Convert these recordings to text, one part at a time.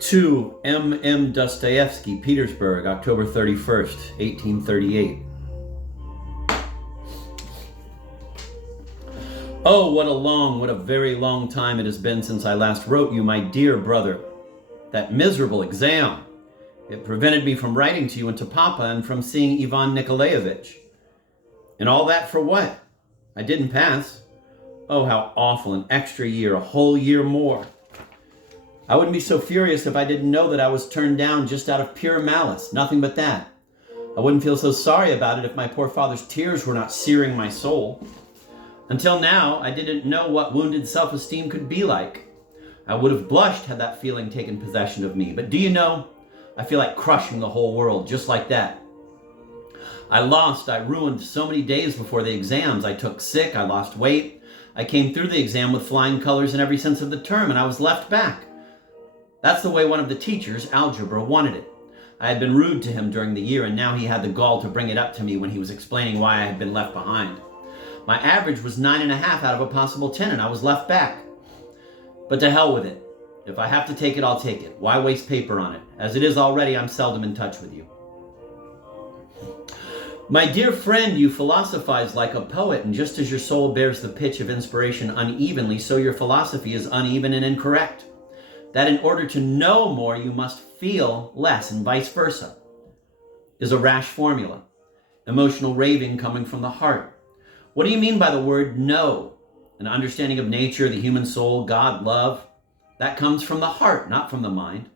To M. Dostoyevsky, Petersburg, October 31st, 1838. Oh, what a very long time it has been since I last wrote you, my dear brother. That miserable exam. It prevented me from writing to you and to Papa and from seeing Ivan Nikolaevich. And all that for what? I didn't pass. Oh, how awful, an extra year, a whole year more. I wouldn't be so furious if I didn't know that I was turned down just out of pure malice, nothing but that. I wouldn't feel so sorry about it if my poor father's tears were not searing my soul. Until now, I didn't know what wounded self-esteem could be like. I would have blushed had that feeling taken possession of me. But do you know, I feel like crushing the whole world just like that. I ruined so many days before the exams. I took sick, I lost weight. I came through the exam with flying colors in every sense of the term, and I was left back. That's the way one of the teachers, algebra, wanted it. I had been rude to him during the year, and now he had the gall to bring it up to me when he was explaining why I had been left behind. My average was 9.5 out of a possible 10, and I was left back. But to hell with it. If I have to take it, I'll take it. Why waste paper on it? As it is already, I'm seldom in touch with you. My dear friend, you philosophize like a poet, and just as your soul bears the pitch of inspiration unevenly, so your philosophy is uneven and incorrect. That in order to know more, you must feel less, and vice versa, is a rash formula. Emotional raving coming from the heart. What do you mean by the word know? An understanding of nature, the human soul, God, love. That comes from the heart, not from the mind.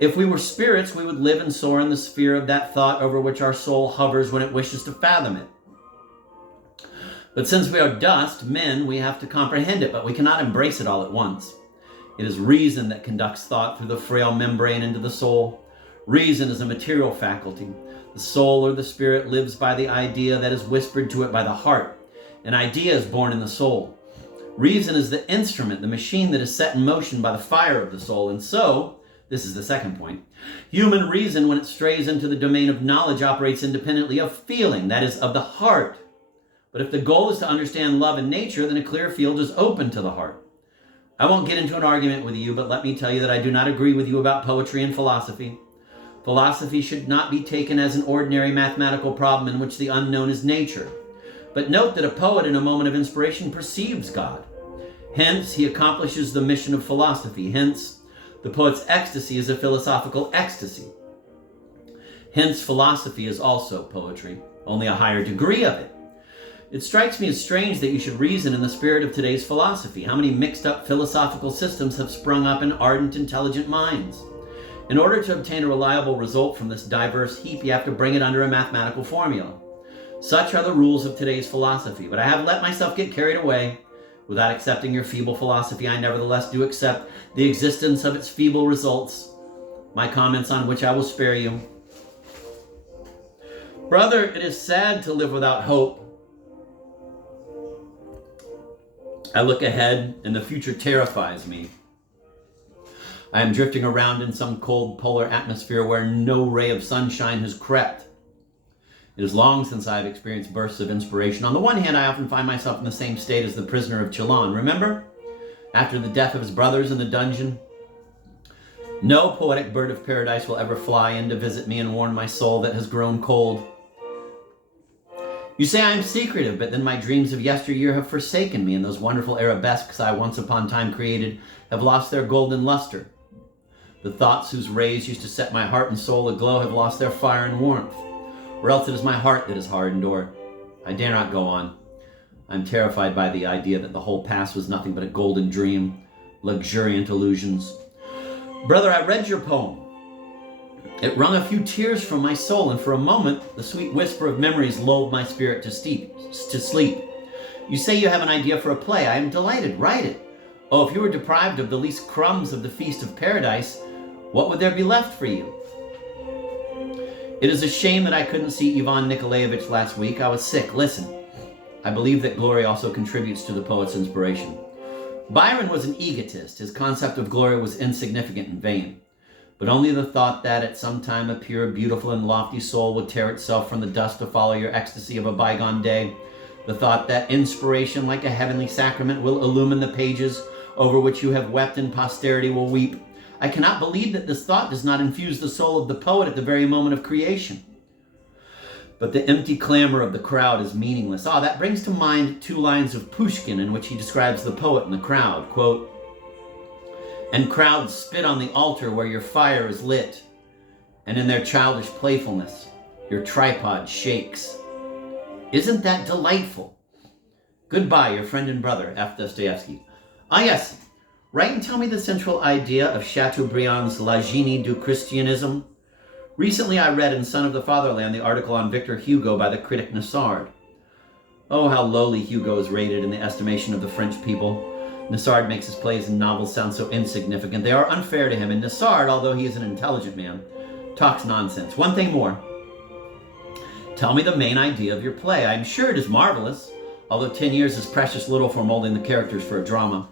If we were spirits, we would live and soar in the sphere of that thought over which our soul hovers when it wishes to fathom it. But since we are dust, men, we have to comprehend it, but we cannot embrace it all at once. It is reason that conducts thought through the frail membrane into the soul. Reason is a material faculty. The soul or the spirit lives by the idea that is whispered to it by the heart. An idea is born in the soul. Reason is the instrument, the machine that is set in motion by the fire of the soul. And so, this is the second point, human reason, when it strays into the domain of knowledge, operates independently of feeling, that is, of the heart. But if the goal is to understand love and nature, then a clear field is open to the heart. I won't get into an argument with you, but let me tell you that I do not agree with you about poetry and philosophy. Philosophy should not be taken as an ordinary mathematical problem in which the unknown is nature. But note that a poet in a moment of inspiration perceives God. Hence, he accomplishes the mission of philosophy. Hence, the poet's ecstasy is a philosophical ecstasy. Hence, philosophy is also poetry, only a higher degree of it. It strikes me as strange that you should reason in the spirit of today's philosophy. How many mixed up philosophical systems have sprung up in ardent, intelligent minds? In order to obtain a reliable result from this diverse heap, you have to bring it under a mathematical formula. Such are the rules of today's philosophy, but I have let myself get carried away. Without accepting your feeble philosophy, I nevertheless do accept the existence of its feeble results, my comments on which I will spare you. Brother, it is sad to live without hope. I look ahead, and the future terrifies me. I am drifting around in some cold polar atmosphere where no ray of sunshine has crept. It is long since I have experienced bursts of inspiration. On the one hand, I often find myself in the same state as the prisoner of Chillon. Remember? After the death of his brothers in the dungeon? No poetic bird of paradise will ever fly in to visit me and warm my soul that has grown cold. You say I am secretive, but then my dreams of yesteryear have forsaken me, and those wonderful arabesques I once upon time created have lost their golden luster. The thoughts whose rays used to set my heart and soul aglow have lost their fire and warmth. Or else it is my heart that is hardened, or I dare not go on. I am terrified by the idea that the whole past was nothing but a golden dream, luxuriant illusions. Brother, I read your poem. It wrung a few tears from my soul, and for a moment, the sweet whisper of memories lulled my spirit to sleep. You say you have an idea for a play. I am delighted. Write it. Oh, if you were deprived of the least crumbs of the feast of paradise, what would there be left for you? It is a shame that I couldn't see Ivan Nikolaevich last week. I was sick. Listen, I believe that glory also contributes to the poet's inspiration. Byron was an egotist. His concept of glory was insignificant and vain. But only the thought that at some time a pure, beautiful, and lofty soul would tear itself from the dust to follow your ecstasy of a bygone day, the thought that inspiration, like a heavenly sacrament, will illumine the pages over which you have wept and posterity will weep. I cannot believe that this thought does not infuse the soul of the poet at the very moment of creation. But the empty clamor of the crowd is meaningless. That brings to mind two lines of Pushkin in which he describes the poet and the crowd. Quote, "And crowds spit on the altar where your fire is lit, and in their childish playfulness, your tripod shakes." Isn't that delightful? Goodbye, your friend and brother, F. Dostoyevsky. Yes, write and tell me the central idea of Chateaubriand's La Génie du Christianisme. Recently I read in Son of the Fatherland the article on Victor Hugo by the critic Nissard. Oh, how lowly Hugo is rated in the estimation of the French people. Nissard makes his plays and novels sound so insignificant. They are unfair to him, and Nissard, although he is an intelligent man, talks nonsense. One thing more. Tell me the main idea of your play. I am sure it is marvelous, although 10 years is precious little for molding the characters for a drama.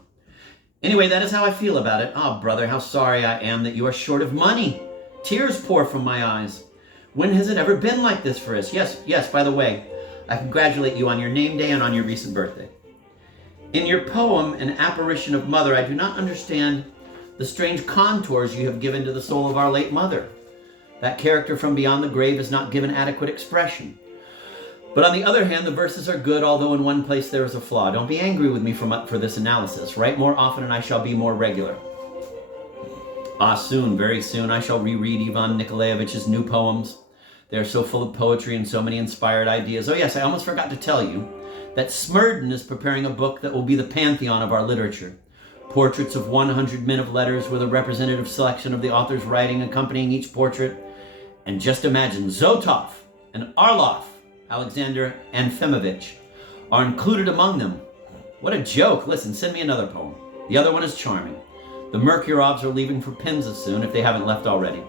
Anyway, that is how I feel about it. Brother, how sorry I am that you are short of money. Tears pour from my eyes. When has it ever been like this for us? Yes, by the way, I congratulate you on your name day and on your recent birthday. In your poem, An Apparition of Mother, I do not understand the strange contours you have given to the soul of our late mother. That character from beyond the grave is not given adequate expression. But on the other hand, the verses are good, although in one place there is a flaw. Don't be angry with me for this analysis. Write more often and I shall be more regular. Soon, very soon, I shall reread Ivan Nikolaevich's new poems. They are so full of poetry and so many inspired ideas. Oh yes, I almost forgot to tell you that Smerdon is preparing a book that will be the pantheon of our literature. Portraits of 100 men of letters with a representative selection of the author's writing accompanying each portrait. And just imagine, Zotov and Orlov, Alexander Anfimovich, are included among them. What a joke. Listen, send me another poem. The other one is charming. The Merkurovs are leaving for Penza soon, if they haven't left already.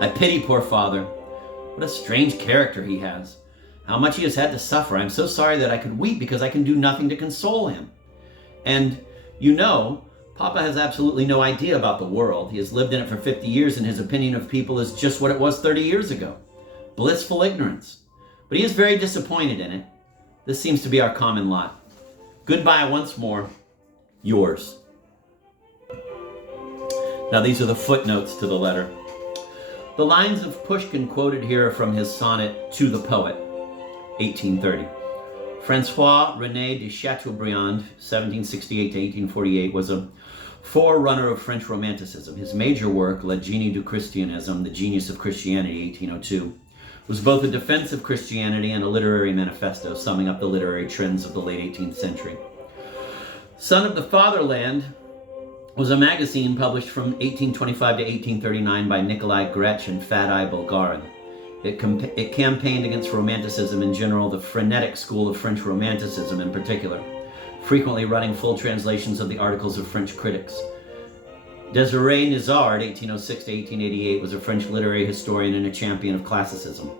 I pity poor father. What a strange character he has. How much he has had to suffer. I'm so sorry that I could weep because I can do nothing to console him. And, Papa has absolutely no idea about the world. He has lived in it for 50 years and his opinion of people is just what it was 30 years ago. Blissful ignorance. But he is very disappointed in it. This seems to be our common lot. Goodbye once more. Yours. Now these are the footnotes to the letter. The lines of Pushkin quoted here are from his sonnet To the Poet, 1830. François René de Chateaubriand, 1768 to 1848, was a forerunner of French Romanticism. His major work, La Génie du Christianisme, The Genius of Christianity, 1802, was both a defense of Christianity and a literary manifesto, summing up the literary trends of the late 18th century. Son of the Fatherland was a magazine published from 1825 to 1839 by Nikolai Gretsch and Fat-Eye Bulgarin. It campaigned against Romanticism in general, the frenetic school of French Romanticism in particular, frequently running full translations of the articles of French critics. Désiré Nizard, 1806 to 1888, was a French literary historian and a champion of classicism,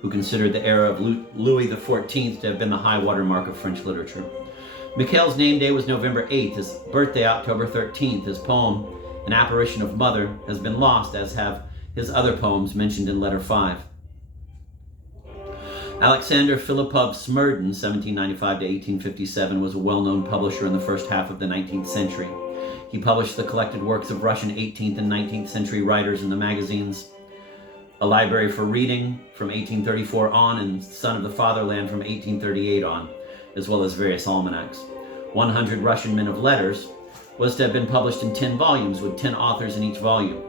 who considered the era of Louis XIV to have been the high water mark of French literature. Mikhail's name day was November 8th, his birthday October 13th. His poem, An Apparition of Mother, has been lost, as have his other poems mentioned in letter 5. Alexander Philippov Smerdon, 1795 to 1857, was a well-known publisher in the first half of the 19th century. He published the collected works of Russian 18th and 19th century writers in the magazines A Library for Reading from 1834 on and Son of the Fatherland from 1838 on, as well as various almanacs. 100 Russian Men of Letters was to have been published in 10 volumes with 10 authors in each volume.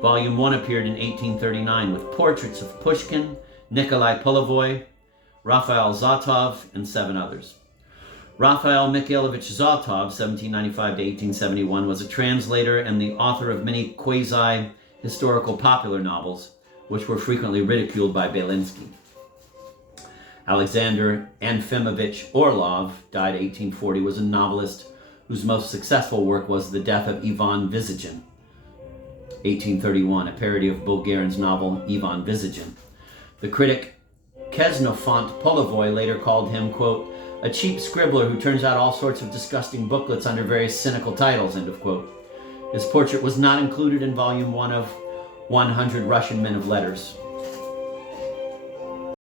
Volume 1 appeared in 1839 with portraits of Pushkin, Nikolai Polivoy, Raphael Zotov, and 7 others. Raphael Mikhailovich Zotov, 1795 to 1871, was a translator and the author of many quasi-historical popular novels, which were frequently ridiculed by Belinsky. Alexander Anfimovich Orlov, died 1840, was a novelist whose most successful work was The Death of Ivan Vizagin, 1831, a parody of Bulgarin's novel Ivan Vizagin. The critic Kesnofont Polivoy later called him, quote, a cheap scribbler who turns out all sorts of disgusting booklets under various cynical titles, end of quote. His portrait was not included in volume 1 of 100 Russian Men of Letters.